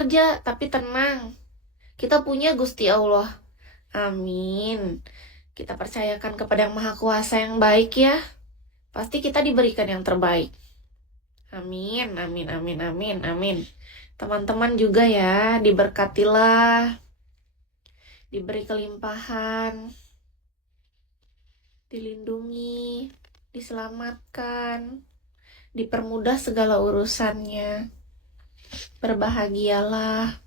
kerja, tapi tenang. Kita punya Gusti Allah. Amin. Kita percayakan kepada Yang Maha Kuasa yang baik ya. Pasti kita diberikan yang terbaik. Amin, amin, amin, amin, amin. Teman-teman juga ya, diberkatilah, diberi kelimpahan, dilindungi, diselamatkan, dipermudah segala urusannya. Berbahagialah.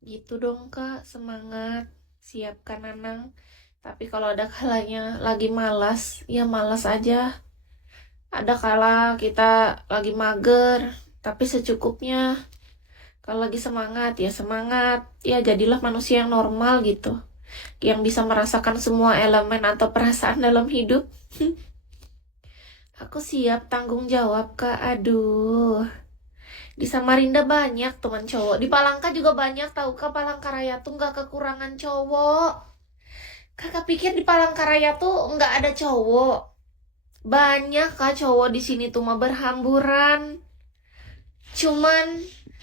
Gitu dong Kak, semangat. Siapkan Anang. Tapi kalau ada kalanya lagi malas, ya malas aja. Ada kala kita lagi mager, tapi secukupnya. Kalau lagi semangat, ya semangat. Ya jadilah manusia yang normal gitu. Yang bisa merasakan semua elemen atau perasaan dalam hidup. Aku siap tanggung jawab Kak, aduh. Di Samarinda banyak teman cowok. Di Palangka juga banyak, tahu Kak, Palangkaraya tuh nggak kekurangan cowok. Kakak pikir di Palangkaraya tuh nggak ada cowok. Banyak Kak cowok di sini tuh mah berhamburan. Cuman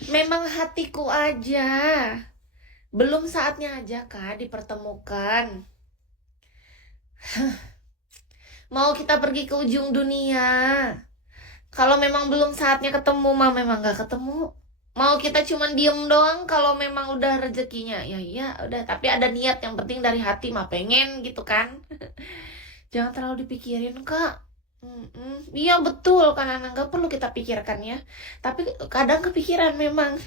memang hatiku aja. Belum saatnya aja Kak dipertemukan. Mau kita pergi ke ujung dunia. Kalau memang belum saatnya ketemu mah memang nggak ketemu. Mau kita cuman diem doang kalau memang udah rezekinya. Ya iya udah, tapi ada niat yang penting dari hati mah pengen gitu kan. Jangan terlalu dipikirin Kak. Iya betul kan anak, nggak perlu kita pikirkan ya. Tapi kadang kepikiran memang.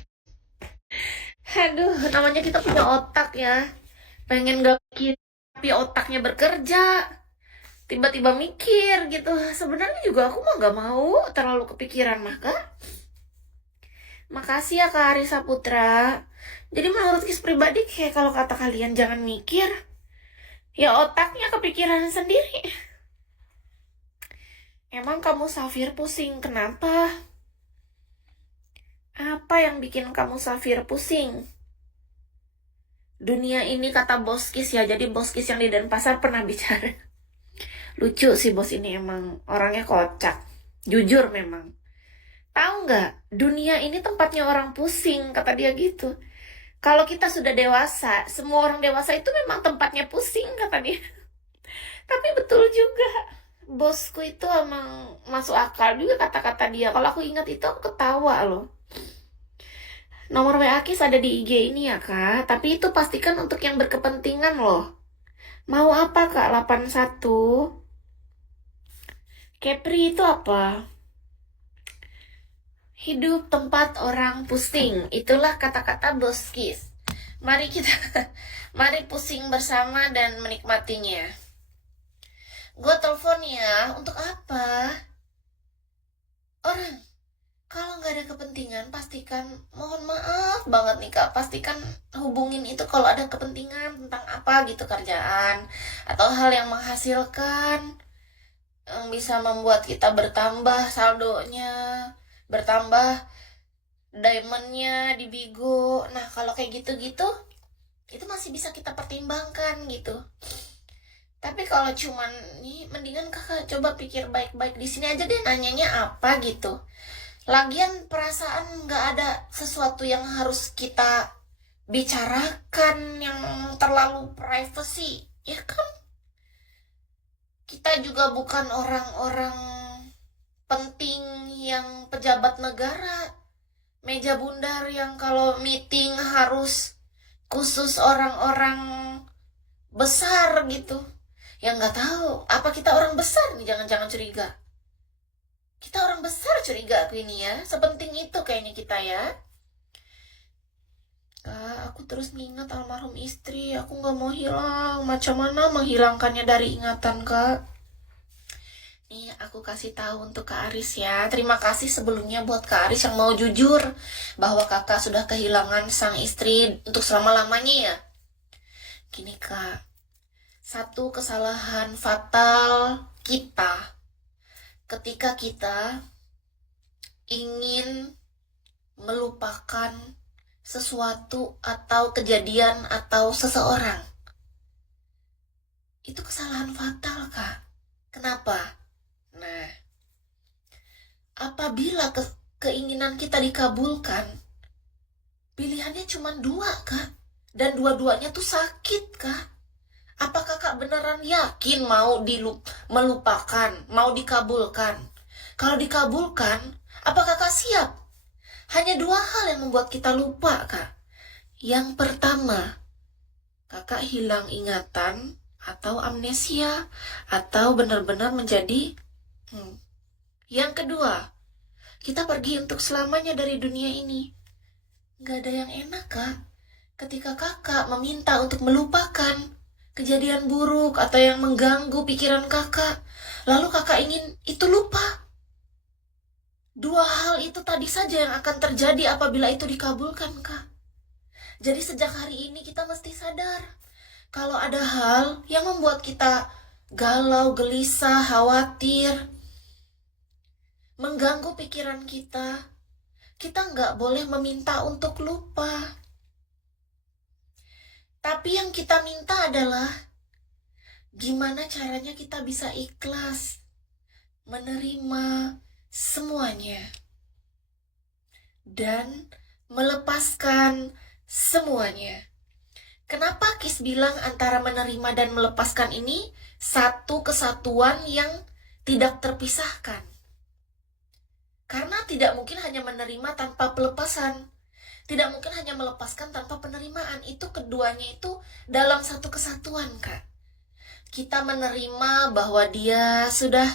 Aduh, namanya kita punya otak ya. Pengen gak mikir, tapi otaknya bekerja. Tiba-tiba mikir gitu. Sebenarnya juga aku mah nggak mau terlalu kepikiran mah Kak. Makasih ya Kak Arisa Putra. Jadi menurut Kis pribadi kayak kalau kata kalian jangan mikir, ya otaknya kepikiran sendiri. Emang kamu Safir pusing kenapa? Apa yang bikin kamu Safir pusing? Dunia ini kata Bos Kis ya, jadi Bos Kis yang di Denpasar pernah bicara. Lucu sih bos ini, emang orangnya kocak. Jujur memang. Tahu nggak? Dunia ini tempatnya orang pusing, kata dia gitu. Kalau kita sudah dewasa, semua orang dewasa itu memang tempatnya pusing, kata dia. Tapi betul juga. Bosku itu emang masuk akal juga kata-kata dia. Kalau aku ingat itu aku ketawa loh. Nomor WA Kis ada di IG ini ya Kak. Tapi itu pastikan untuk yang berkepentingan loh. Mau apa Kak 81? Kepri itu apa? Hidup tempat orang pusing. Itulah kata-kata Bos Kis. Mari kita mari pusing bersama dan menikmatinya. Gue telepon ya, untuk apa? Orang, kalau nggak ada kepentingan, pastikan, mohon maaf banget nih Kak, pastikan hubungin itu kalau ada kepentingan tentang apa gitu, kerjaan, atau hal yang menghasilkan, yang bisa membuat kita bertambah saldonya, bertambah diamondnya di Bigo. Nah, kalau kayak gitu-gitu, itu masih bisa kita pertimbangkan gitu. Tapi kalau cuman nih, mendingan kakak coba pikir baik-baik di sini aja deh, nanyanya apa gitu. Lagian perasaan nggak ada sesuatu yang harus kita bicarakan yang terlalu privacy, ya kan? Kita juga bukan orang-orang penting yang pejabat negara, meja bundar yang kalau meeting harus khusus orang-orang besar gitu. Yang nggak tahu apa kita orang besar nih, jangan-jangan curiga. Kita orang besar curiga aku ini ya. Sepenting itu kayaknya kita ya. Kak, aku terus nginget almarhum istri. Aku nggak mau hilang. Macam mana menghilangkannya dari ingatan, Kak? Nih, aku kasih tahu untuk Kak Aris ya. Terima kasih sebelumnya buat Kak Aris yang mau jujur bahwa kakak sudah kehilangan sang istri untuk selama-lamanya ya. Gini Kak, satu kesalahan fatal kita ketika kita ingin melupakan sesuatu atau kejadian atau seseorang. Itu kesalahan fatal, Kak. Kenapa? Nah, apabila keinginan kita dikabulkan, pilihannya cuma dua, Kak. Dan dua-duanya tuh sakit, Kak. Apa kakak beneran yakin mau melupakan, mau dikabulkan? Kalau dikabulkan, apa kakak siap? Hanya dua hal yang membuat kita lupa, Kak. Yang pertama, kakak hilang ingatan atau amnesia, atau benar-benar menjadi Yang kedua, kita pergi untuk selamanya dari dunia ini. Gak ada yang enak, Kak. Ketika kakak meminta untuk melupakan kejadian buruk atau yang mengganggu pikiran kakak, lalu kakak ingin itu lupa. Dua hal itu tadi saja yang akan terjadi apabila itu dikabulkan, Kak. Jadi sejak hari ini kita mesti sadar, kalau ada hal yang membuat kita galau, gelisah, khawatir, mengganggu pikiran kita nggak boleh meminta untuk lupa. Tapi yang kita minta adalah gimana caranya kita bisa ikhlas menerima semuanya dan melepaskan semuanya. Kenapa Kis bilang antara menerima dan melepaskan ini satu kesatuan yang tidak terpisahkan? Karena tidak mungkin hanya menerima tanpa pelepasan. Tidak mungkin hanya melepaskan tanpa penerimaan. Itu keduanya itu dalam satu kesatuan, Kak. Kita menerima bahwa dia sudah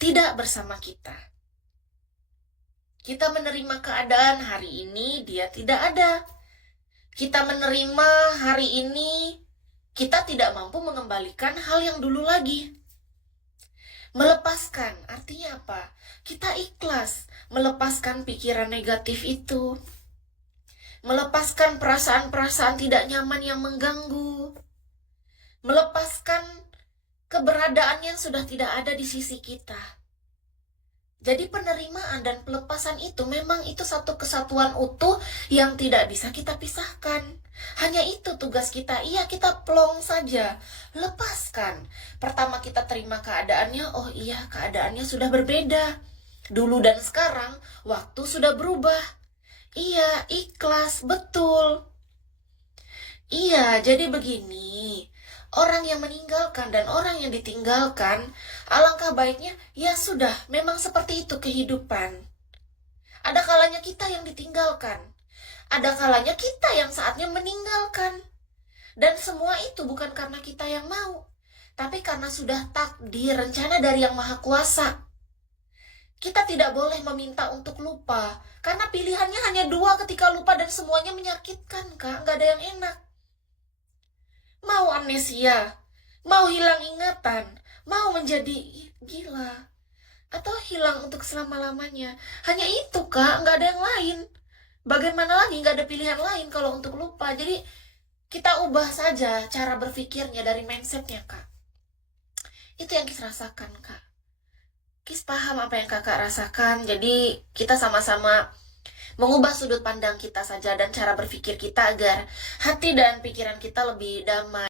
tidak bersama kita. Kita menerima keadaan hari ini dia tidak ada. Kita menerima hari ini kita tidak mampu mengembalikan hal yang dulu lagi. Melepaskan artinya apa? Kita ikhlas melepaskan pikiran negatif itu. Melepaskan perasaan-perasaan tidak nyaman yang mengganggu. Melepaskan keberadaan yang sudah tidak ada di sisi kita. Jadi penerimaan dan pelepasan itu memang itu satu kesatuan utuh yang tidak bisa kita pisahkan. Hanya itu tugas kita. Iya, kita plong saja. Lepaskan. Pertama kita terima keadaannya. Oh iya, keadaannya sudah berbeda. Dulu dan sekarang, waktu sudah berubah. Iya, ikhlas, betul. Iya, jadi begini. Orang yang meninggalkan dan orang yang ditinggalkan, alangkah baiknya, ya sudah, memang seperti itu kehidupan. Ada kalanya kita yang ditinggalkan. Ada kalanya kita yang saatnya meninggalkan. Dan semua itu bukan karena kita yang mau, tapi karena sudah takdir, rencana dari Yang Maha Kuasa. Kita tidak boleh meminta untuk lupa, karena pilihannya hanya dua ketika lupa dan semuanya menyakitkan, Kak. Nggak ada yang enak. Mau amnesia, mau hilang ingatan, mau menjadi gila, atau hilang untuk selama-lamanya. Hanya itu, Kak. Nggak ada yang lain. Bagaimana lagi? Nggak ada pilihan lain kalau untuk lupa. Jadi kita ubah saja cara berpikirnya dari mindsetnya, Kak. Itu yang kita rasakan, Kak. Kis paham apa yang kakak rasakan. Jadi kita sama-sama mengubah sudut pandang kita saja dan cara berpikir kita agar hati dan pikiran kita lebih damai.